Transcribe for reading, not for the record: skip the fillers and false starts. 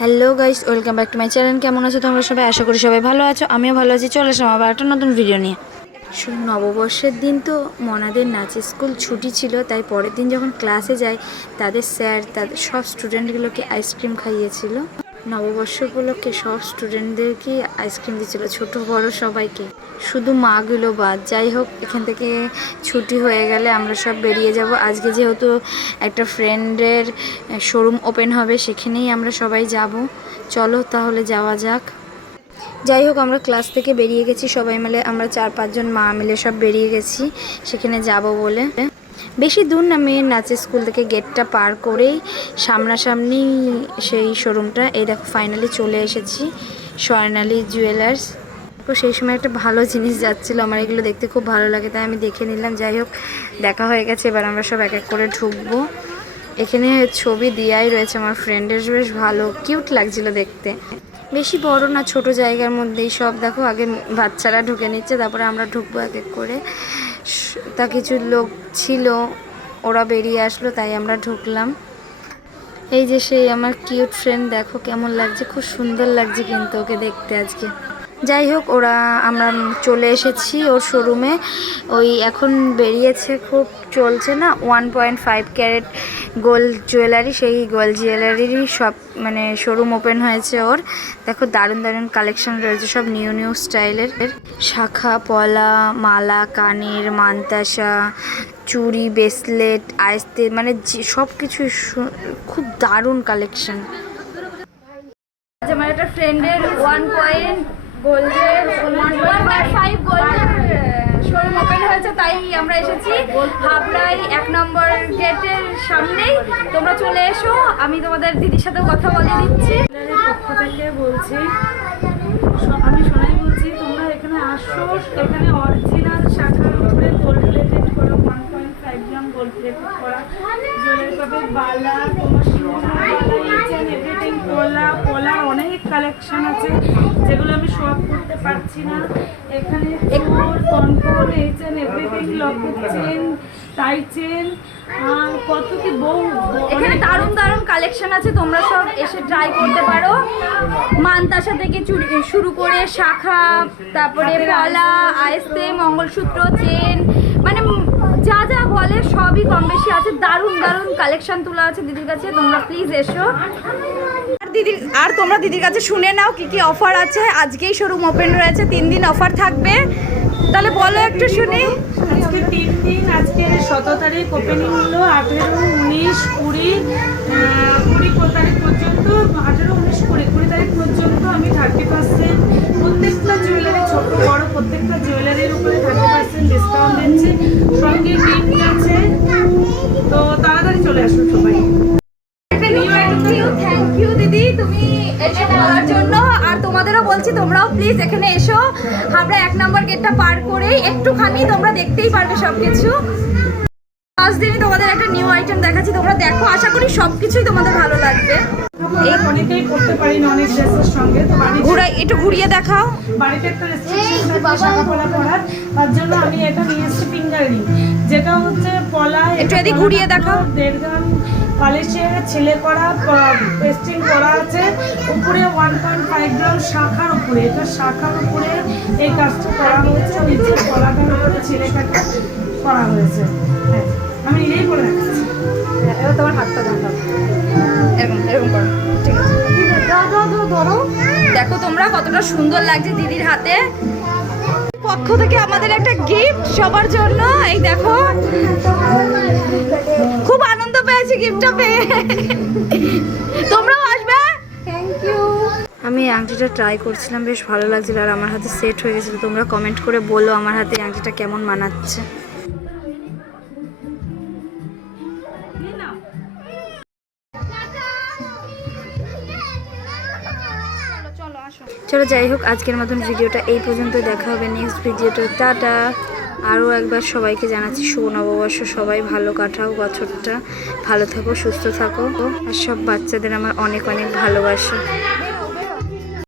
Hello guys, welcome back to my channel. কেমন আছো তোমরা সবাই? আশা করি সবাই ভালো আছো। আমিও ভালো আছি। চলে আসলাম আবার একটা নতুন ভিডিও নিয়ে। নববর্ষের দিন তো মনাদের নাচের স্কুল ছুটি ছিল, তাই পরের দিন যখন ক্লাসে যাই তাদের স্যার তাদের সব স্টুডেন্টগুলোকে আইসক্রিম খাইয়েছিল। নববর্ষ উপলক্ষে সব স্টুডেন্টদেরকে আইসক্রিম দিচ্ছিল, ছোট বড় সবাইকে, শুধু মাগুলো বাদ। যাই হোক, এখান থেকে ছুটি হয়ে গেলে আমরা সব বেরিয়ে যাব। আজকে যেহেতু একটা ফ্রেন্ডের শোরুম ওপেন হবে, সেখানেই আমরা সবাই যাব। চলো তাহলে যাওয়া যাক। যাই হোক, আমরা ক্লাস থেকে বেরিয়ে গেছি সবাই মিলে, আমরা 4-5 জন মা মিলে সব বেরিয়ে গেছি সেখানে যাব বলে। বেশি দূর না, মেয়ের নাচের স্কুল থেকে গেটটা পার করেই সামনাসামনি সেই শোরুমটা। এই দেখো ফাইনালি চলে এসেছি, স্বর্ণালী জুয়েলার্স। তো সেই সময় একটা ভালো জিনিস যাচ্ছিলো, আমার এগুলো দেখতে খুব ভালো লাগে তাই আমি দেখে নিলাম। যাই হোক, দেখা হয়ে গেছে, এবার আমরা সব এক এক করে ঢুকবো। এখানে ছবি দেওয়াই রয়েছে আমার ফ্রেন্ডের, বেশ ভালো কিউট লাগছিল দেখতে। বেশি বড় না, ছোট জায়গার মধ্যেই সব। দেখো আগে বাচ্চারা ঢুকে নিচ্ছে, তারপরে আমরা ঢুকবো এক এক করে। তা কিছু লোক ছিল, ওরা বেরিয়ে আসলো তাই আমরা ঢুকলাম। এই যে সেই আমার কিউট ফ্রেন্ড, দেখো কেমন লাগছে, খুব সুন্দর লাগছে কিন্তু ওকে দেখতে আজকে। যাই হোক, আমরা চলে এসেছি ওর শোরুমে। ওই এখন বেরিয়েছে, খুব চলছে না 1.5 ক্যারেট গোল্ড জুয়েলারি, সেই গোল্ড জুয়েলারিরই সব মানে শোরুম ওপেন হয়েছে ওর। দেখো দারুণ দারুণ কালেকশন রয়েছে, সব নিউ নিউ স্টাইলের। শাখা পলা, মালা, কানের, মানতাসা, চুড়ি, ব্রেসলেট, আইস্তে, মানে সব কিছু খুব দারুণ কালেকশন। আমার একটা ফ্রেন্ডের 1.5 গোল্ডের শোরুম ওপেন হয়েছে, তাই আমরা এসেছি হাবড়ায় 1 নম্বর গেটের সামনেই। তোমরা চলে এসো, আমি তোমাদের দিদির সাথেও কথা বলে দিচ্ছি। পক্ষ থেকে বলছি, আমি শোনাই বলছি, তোমরা এখানে আসো। এখানে অরিজিনাল শাখার উপরে গোল্ড প্লেটেড করা 1.5 গ্রাম গোল্ড প্লেটেড করা জুয়েলারি পাবে। বালা, তোমার এভরিথিং, পলার অনেক কালেকশন আছে যেগুলো আমি সব করতে পারছি না। এখানে কনকন, everything, locket chain, tie chain, কত কি এখানে দারুণ দারুণ কালেকশন আছে, তোমরা সব এসে ট্রাই করতে পারো। মানতাসা থেকে শুরু করে শাখা, তারপরে পলা, আইস্তে, মঙ্গলসূত্র, চেন, মানে যা যা বলে সবই কম বেশি আছে। দারুণ দারুণ কালেকশন তোলা আছে দিদির কাছে, তোমরা প্লিজ এসো। আর তোমরা দিদির কাছে শুনে নাও কি কি অফার আছে। আজকেই শোরুম ওপেন রয়েছে, 3 দিন অফার থাকবে। তাহলে বলো একটু শুনি। আজকে 3 দিন, আজকে 17 তারিখ ওপেনিং হলো, 18, 19, 20 তারিখ পর্যন্ত, 18, 19, 20 তারিখ পর্যন্ত আমি 30% প্রত্যেকটা জুয়েলারি, ছোট বড় প্রত্যেকটা জুয়েলারির উপরে 30% ডিসকাউন্ট দিচ্ছি, সঙ্গে গিফট আছে। তো তাড়াতাড়ি চলে আসুন সবাই। থ্যাংক ইউ দিদি, তুমি এটা বলার জন্য। আর তোমাদেরও বলছি, তোমরাও প্লিজ এখানে এসো। হাবড়া 1 নম্বর গেটটা পার করেই একটুখানি তোমরা দেখতেই পারবে সবকিছু। 5 দিনই তোমাদের একটা নিউ আইটেম দেখাচ্ছি, তোমরা দেখো, আশা করি সবকিছুই তোমাদের ভালো লাগবে। অনেকেই করতে পারি না অনেক ড্রেসের সঙ্গে, তো একটু ঘুরিয়ে দেখাও। বাড়িতে একটা রেস্ট্রিকশন থাকে শাখা পলা পরার, তার জন্য আমি এটা নিয়ে এসেছি ফিঙ্গার রিং, যেটা হচ্ছে পলা। একটু এদিক ঘুরিয়ে দেখাও। 1.5 গ্রাম পলিশের ছেলে করা পেস্টিং করা আছে, উপরে 1.5 গ্রাম শাখার উপরে, এটা শাখার উপরে এই কাজটা করা হয়েছে, নিচে পলাটার উপরে ছেলে কাটা করা হয়েছে। হ্যাঁ, আমি নিজেই করে রাখছি। এবার তোমার হাতটা দেখাও, এরকম এরকম করো, ঠিক আছে? ধরো, দেখো তোমরা কতটা সুন্দর লাগছে দিদির হাতে। পক্ষ থেকে আমাদের একটা গিফট সবার জন্য, এই দেখো, খুব আনন্দ পেয়েছি গিফটটা পেয়ে। তোমরাও আসবে। Thank you. আমি এই আংটিটা ট্রাই করছিলাম, বেশ ভালো লাগছিল, আর আমার হাতে সেট হয়ে গেছিলো। তোমরা কমেন্ট করে বলো আমার হাতে এই আংটিটা কেমন মানাচ্ছে। চলো, যাই হোক, আজকের মতন ভিডিওটা এই পর্যন্ত। দেখা হবে নেক্সট ভিডিওটা। টাটা। আরও একবার সবাইকে জানাচ্ছি শুভ নববর্ষ। সবাই ভালো কাটাও বছরটা, ভালো থাকো, সুস্থ থাকো, আর সব বাচ্চাদের আমার অনেক অনেক ভালোবাসা।